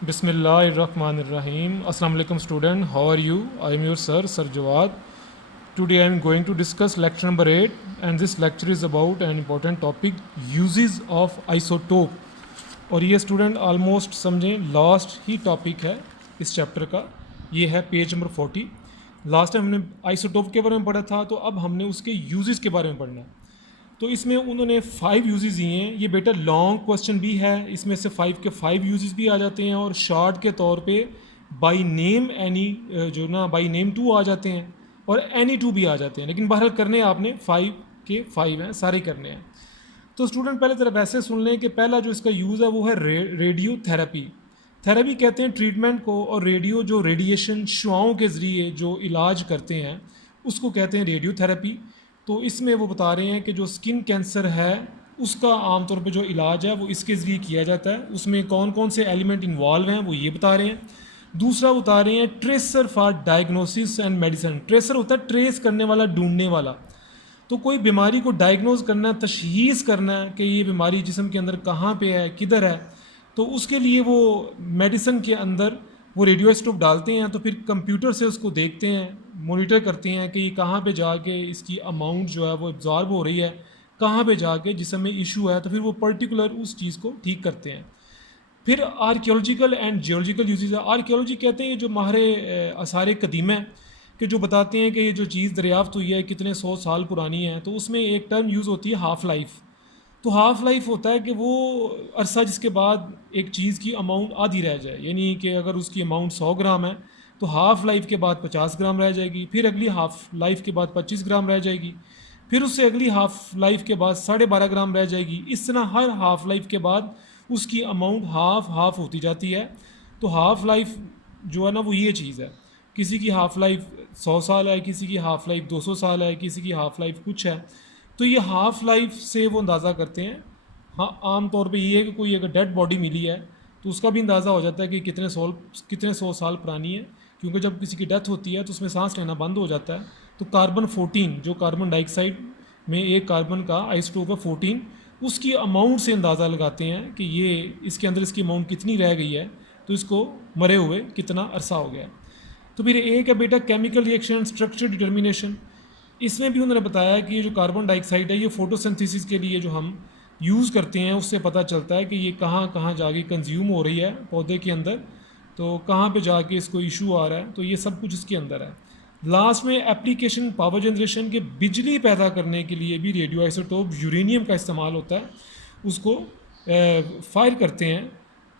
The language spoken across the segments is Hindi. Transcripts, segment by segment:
Bismillahirrahmanirrahim. Assalamu alaikum student. How are you? I am your Sir Jawad. Today I am going to discuss lecture number 8 and this lecture is about an important topic uses of isotope. और ये स्टूडेंट ऑलमोस्ट समझें लास्ट ही टॉपिक है इस चैप्टर का. ये है पेज नंबर 40. लास्ट टाइम हमने आइसोटोप के बारे में पढ़ा था, तो अब हमने उसके यूजेस के बारे में पढ़ना है. तो इसमें उन्होंने 5 यूजेस दिए हैं. ये बेटा लॉन्ग क्वेश्चन भी है, इसमें से 5 के 5 यूजेस भी आ जाते हैं और शॉर्ट के तौर पे बाई नेम एनी जो ना बाई नेम 2 आ जाते हैं और एनी 2 भी आ जाते हैं. लेकिन बहरहाल करने आपने 5 के 5 हैं, सारे करने हैं. तो स्टूडेंट पहले तरफ ऐसे सुन लें कि पहला जो इसका यूज़ है वो है रेडियो थेरेपी. थेरेपी कहते हैं ट्रीटमेंट को, और रेडियो जो रेडिएशन शुआओं के ज़रिए जो इलाज करते हैं उसको कहते हैं रेडियो थेरेपी. तो इसमें वो बता रहे हैं कि जो स्किन कैंसर है उसका आमतौर पे जो इलाज है वो इसके ज़रिए किया जाता है. उसमें कौन कौन से एलिमेंट इन्वॉल्व हैं वो ये बता रहे हैं. दूसरा बता रहे हैं tracer for diagnosis and medicine. Tracer होता है ट्रेस करने वाला, ढूंढने वाला. तो कोई बीमारी को डायग्नोज करना, तशखीस करना है कि ये बीमारी जिस्म के अंदर कहाँ पे है, किधर है, तो उसके लिए वो मेडिसिन के अंदर वो रेडियोस्कोप डालते हैं. तो फिर कंप्यूटर से उसको देखते हैं, मॉनिटर करते हैं कि ये कहाँ पे जाके इसकी अमाउंट जो है वो एब्जॉर्ब हो रही है, कहाँ पे जाके जिस्म में इशू है, तो फिर वो पर्टिकुलर उस चीज़ को ठीक करते हैं. फिर आर्कियोलॉजिकल एंड जियोलॉजिकल यूजेस है. आर्कियोलॉजी कहते हैं ये जो माहरे आसार कदीम है कि जो बताते हैं कि ये जो चीज़ दरियाफ्त हुई है कितने 100 साल पुरानी है. तो उसमें एक टर्म यूज़ होती है हाफ़ लाइफ. तो हाफ़ लाइफ होता है कि वो अरसा जिसके बाद एक चीज़ की अमाउंट आधी रह जाए, यानी कि अगर उसकी अमाउंट 100 ग्राम है तो हाफ़ लाइफ के बाद 50 ग्राम रह जाएगी, फिर अगली हाफ़ लाइफ के बाद 25 ग्राम रह जाएगी, फिर उससे अगली हाफ़ लाइफ के बाद 12.5 ग्राम रह जाएगी. इस तरह हर हाफ़ लाइफ के बाद उसकी अमाउंट हाफ़ होती जाती है. तो हाफ़ लाइफ जो है ना वो ये चीज़ है. किसी की हाफ़ लाइफ 100 साल है, किसी की हाफ़ लाइफ 200 साल है, किसी की हाफ़ लाइफ कुछ है. तो ये हाफ़ लाइफ से वो अंदाज़ा करते हैं. हाँ, आम तौर पे ये है कि कोई अगर डेड बॉडी मिली है तो उसका भी अंदाज़ा हो जाता है कि कितने 100 साल पुरानी है, क्योंकि जब किसी की डेथ होती है तो उसमें सांस लेना बंद हो जाता है. तो कार्बन 14 जो कार्बन डाइऑक्साइड में एक कार्बन का आइसोटोप है 14, उसकी अमाउंट से अंदाज़ा लगाते हैं कि ये इसके अंदर इसकी अमाउंट कितनी रह गई है, तो इसको मरे हुए कितना अरसा हो गया. तो फिर एक है बेटा केमिकल रिएक्शन स्ट्रक्चर डिटर्मिनेशन. इसमें भी उन्होंने बताया कि ये जो कार्बन डाइऑक्साइड है ये फोटोसिंथेसिस के लिए जो हम यूज़ करते हैं उससे पता चलता है कि ये कहाँ कहाँ जाके कंज्यूम हो रही है पौधे के अंदर, तो कहाँ पे जाके इसको इशू आ रहा है. तो ये सब कुछ इसके अंदर है. लास्ट में एप्लीकेशन पावर जनरेशन के बिजली पैदा करने के लिए भी रेडियो आइसोटोप यूरेनियम का इस्तेमाल होता है. उसको फायर करते हैं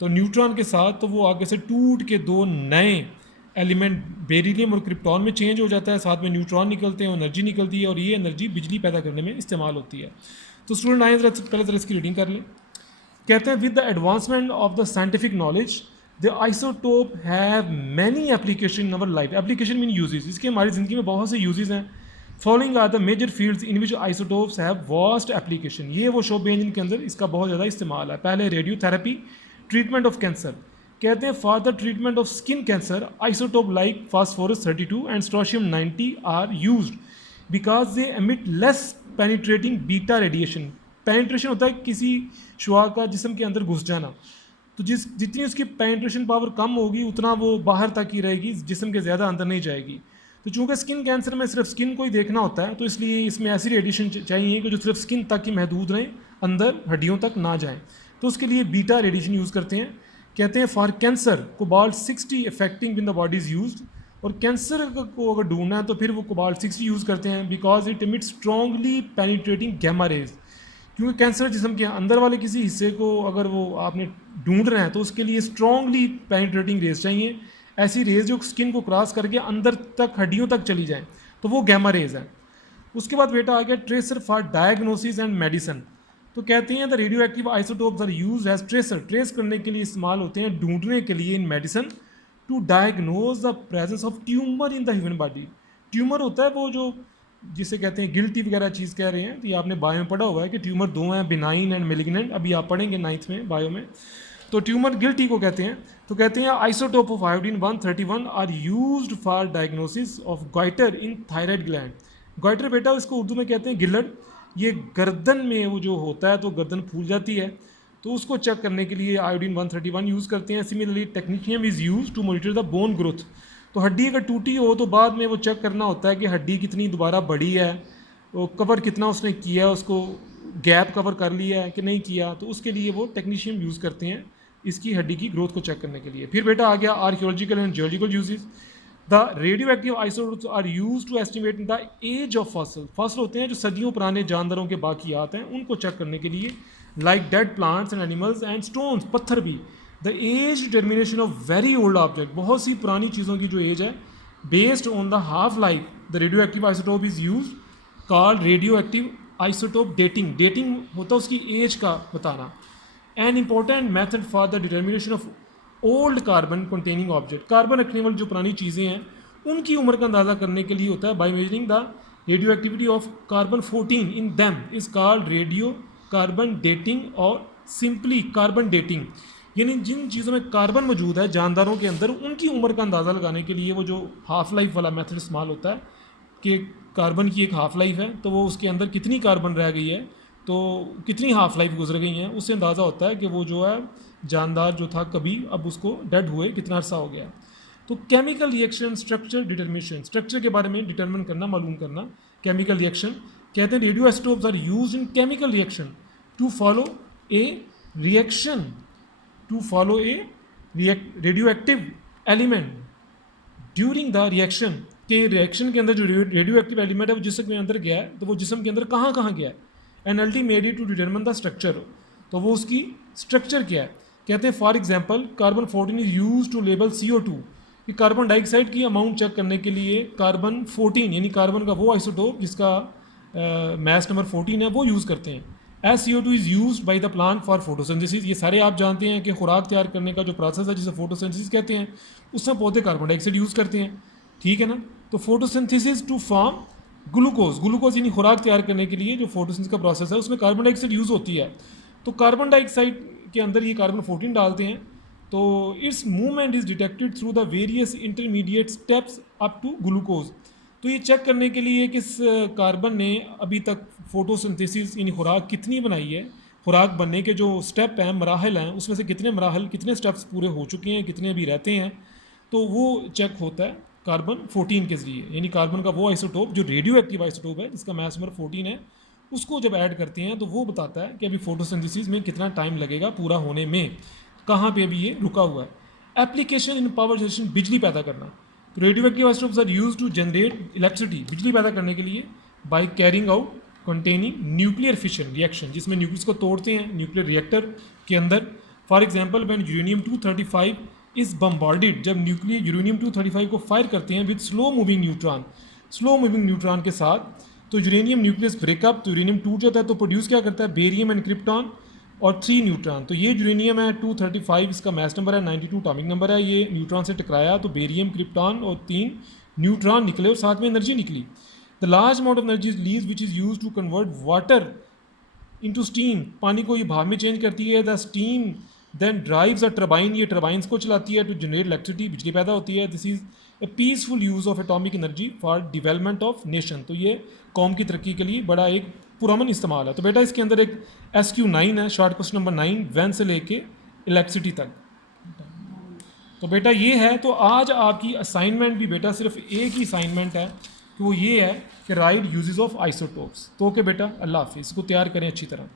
तो न्यूट्रॉन के साथ, तो वो आगे से टूट के 2 नए एलिमेंट बेरिलियम और क्रिप्टॉन में चेंज हो जाता है. साथ में न्यूट्रॉन निकलते हैं, एनर्जी निकलती है और ये एनर्जी बिजली पैदा करने में इस्तेमाल होती है. तो स्टूडेंट आए पहले तरह इसकी रीडिंग कर लें. कहते हैं with the advancement of the scientific knowledge the isotope have many application in our life. Application mean uses. इसके हमारी ज़िंदगी में बहुत से यूजेस हैं. Following are the major fields in which isotopes have vast application. ये वो शोबे हैं जिनके अंदर इसका बहुत ज़्यादा इस्तेमाल है. पहले radiotherapy, treatment of cancer. कहते हैं for the treatment of skin cancer isotope like phosphorus 32 and strontium 90 are used because they emit less penetrating beta radiation. Penetration होता है किसी शुआ का जिस्म के अंदर घुस जाना. तो जितनी उसकी पेनिट्रेशन पावर कम होगी उतना वो बाहर तक ही रहेगी, जिस्म के ज़्यादा अंदर नहीं जाएगी. तो चूँकि स्किन कैंसर में सिर्फ स्किन को ही देखना होता है, तो इसलिए इसमें ऐसी रेडिएशन चाहिए कि जो सिर्फ स्किन तक ही महदूद रहें, अंदर हड्डियों तक ना जाएँ. तो उसके लिए बीटा रेडिएशन यूज़ करते हैं. कहते हैं for cancer cobalt 60 effecting in the body is used. और कैंसर को अगर ढूंढना है तो फिर वो कोबाल्ट 60 यूज़ करते हैं because it emit strongly penetrating gamma rays. क्योंकि कैंसर जिस्म के अंदर वाले किसी हिस्से को अगर वो आपने ढूंढ रहे हैं तो उसके लिए स्ट्रॉन्गली पेनिट्रेटिंग रेज चाहिए. ऐसी रेज जो स्किन को क्रॉस करके अंदर तक हड्डियों तक चली जाए, तो वो गैमा रेज है. उसके बाद बेटा आ गया tracer for diagnosis and medicine. तो कहते हैं the radio active isotopes are use as tracer. Trace करने के लिए इस्तेमाल होते हैं, ढूंढने के लिए in medicine. To diagnose the presence of tumour in the human body. Tumour होता है वो जो जिसे कहते हैं गिल्टी वगैरह चीज़ कह रहे हैं. तो ये आपने बायो में पढ़ा हुआ है कि ट्यूमर 2 हैं, बिनाइन एंड मेलिग्नेंट. अभी आप पढ़ेंगे 9th में बायो में. तो ट्यूमर गिल्टी को कहते हैं. तो कहते हैं isotope of iodine 131 are used for diagnosis of goiter in thyroid gland. Goiter बेटा इसको उर्दू में कहते हैं गिल्लड़. ये गर्दन में वो जो होता है तो गर्दन फूल जाती है, तो उसको चेक करने के लिए आयोडीन 131 यूज़ करते हैं। Similarly technetium is use to monitor the bone growth. तो हड्डी अगर टूटी हो तो बाद में वो चेक करना होता है कि हड्डी कितनी दोबारा बढ़ी है, वो कवर कितना उसने किया है, उसको गैप कवर कर लिया है कि नहीं किया, तो उसके लिए वो टेक्नीशियम यूज़ करते हैं इसकी हड्डी की ग्रोथ को चेक करने के लिए। फिर बेटा आ गया archaeological and geological uses. The radio active isotopes are use to estimate the age of fossil. Fossil होते हैं जो सदियों पुराने जानवरों के बाकियात हैं, उनको चेक करने के लिए, like dead plants and animals and stones, पत्थर भी। The age determination of very old object, बहुत सी पुरानी चीज़ों की जो एज है, based on the half life the radio active isotope is use called radio active isotope dating. Dating होता है उसकी एज का बताना। An important method for the determination of old carbon containing object, carbon रखने वाली जो पुरानी चीज़ें हैं उनकी उम्र का अंदाज़ा करने के लिए होता है by measuring the radio activity of carbon 14 in them is called radio carbon dating और सिंपली कार्बन डेटिंग। यानी जिन चीज़ों में कार्बन मौजूद है जानदारों के अंदर, उनकी उम्र का अंदाज़ा लगाने के लिए वो जो हाफ लाइफ वाला मेथड इस्तेमाल होता है कि कार्बन की एक हाफ लाइफ है तो वो उसके अंदर कितनी कार्बन रह गई है, तो कितनी हाफ लाइफ गुजर गई हैं, उससे अंदाज़ा होता है कि वो जो है जानदार जो था कभी अब उसको डेड हुए कितना अर्सा हो गया। तो chemical reaction structure determination, structure के बारे में डिटर्मिन करना, मालूम करना। केमिकल रिएक्शन कहते हैं radio isotopes are used in chemical reaction to follow a reaction, to follow a radio active element during the reaction. के रिएक्शन के अंदर जो रेडियो एक्टिव एलिमेंट है वो जिसम के अंदर गया है, तो वो जिसम के अंदर कहाँ कहाँ गया है, and ultimately to determine the structure, तो वो उसकी स्ट्रक्चर क्या है। कहते हैं for example carbon 14 is use to label CO2, कि कार्बन डाइऑक्साइड की अमाउंट चेक करने के लिए कार्बन 14 यानी कार्बन का वो आइसोटोप जिसका मास नंबर 14 है वो यूज़ करते हैं। As CO2 is use by the plant for photosynthesis, ये सारे आप जानते हैं कि खुराक तैयार करने का जो प्रोसेस है जिसे फोटोसिंथेसिस कहते हैं, उसमें पौधे कार्बन डाइऑक्साइड यूज़ करते हैं, ठीक है ना। तो photosynthesis to form glucose, glucose यानी खुराक तैयार करने के लिए जो फोटोसिंथेसिस का प्रोसेस है उसमें कार्बन डाइऑक्साइड यूज़ होती है। तो कार्बन डाइऑक्साइड के अंदर ये कार्बन 14 डालते हैं, तो its movement is detected through the various intermediate steps up to glucose. तो ये चेक करने के लिए कि इस कार्बन ने अभी तक फोटोसिंथेसिस यानी खुराक कितनी बनाई है, खुराक बनने के जो स्टेप हैं, मराहल हैं, उसमें से कितने मराहल, कितने स्टेप्स पूरे हो चुके हैं, कितने अभी रहते हैं, तो वो चेक होता है कार्बन 14 के ज़रिए। यानी कार्बन का वो आइसोटोप जो रेडियो एक्टिव आइसोटोप है जिसका मास नंबर 14 है, उसको जब ऐड करते हैं तो वो बताता है कि अभी फोटोसिंथेसिस में कितना टाइम लगेगा पूरा होने में, कहाँ पे अभी ये रुका हुआ है। एप्लीकेशन इन पावर जनरेशन, बिजली पैदा करना। तो radio active isotopes are used to generate electricity, बिजली पैदा करने के लिए, by carrying out containing nuclear fission reaction, जिसमें न्यूक्लियस को तोड़ते हैं न्यूक्लियर रिएक्टर के अंदर। For example when uranium 235 is bombarded, जब न्यूक्लियर यूरेनियम 235 को फायर करते हैं with slow moving neutron, slow moving neutron के साथ, तो यूरेनियम न्यूक्लियस ब्रेकअप, तो यूरेनियम टूट जाता है, तो प्रोड्यूस क्या करता है, बेरियम एंड क्रिप्टॉन और 3 न्यूट्रॉन। तो ये यूरेनियम है 235, इसका मास नंबर है 92 एटॉमिक नंबर है, ये न्यूट्रॉन से टकराया तो बेरियम, क्रिप्टॉन और 3 न्यूट्रॉन निकले और साथ में एनर्जी निकली। The large amount of energy release which is use to convert water into steam, पानी को ये भाप में चेंज करती है। The steam then drives a turbine, ये टर्बाइंस को चलाती है टू जनरेट इलेक्ट्रिसिटी, बिजली पैदा होती है। This is a peaceful use of atomic energy for development of nation, तो ये कौम की तरक्की के लिए बड़ा एक पुरअमन इस्तेमाल है। तो बेटा इसके अंदर एक SQ9 है, शॉर्ट क्वेश्चन नंबर 9, वैन से लेके इलेक्ट्रिसिटी तक। तो बेटा ये है, तो आज आपकी असाइनमेंट भी बेटा सिर्फ एक ही असाइनमेंट है, तो वो ये है कि राइट यूजेस ऑफ आइसोटोप्स। तो ओके बेटा, अल्लाह हाफिज़, इसको तैयार करें अच्छी तरह।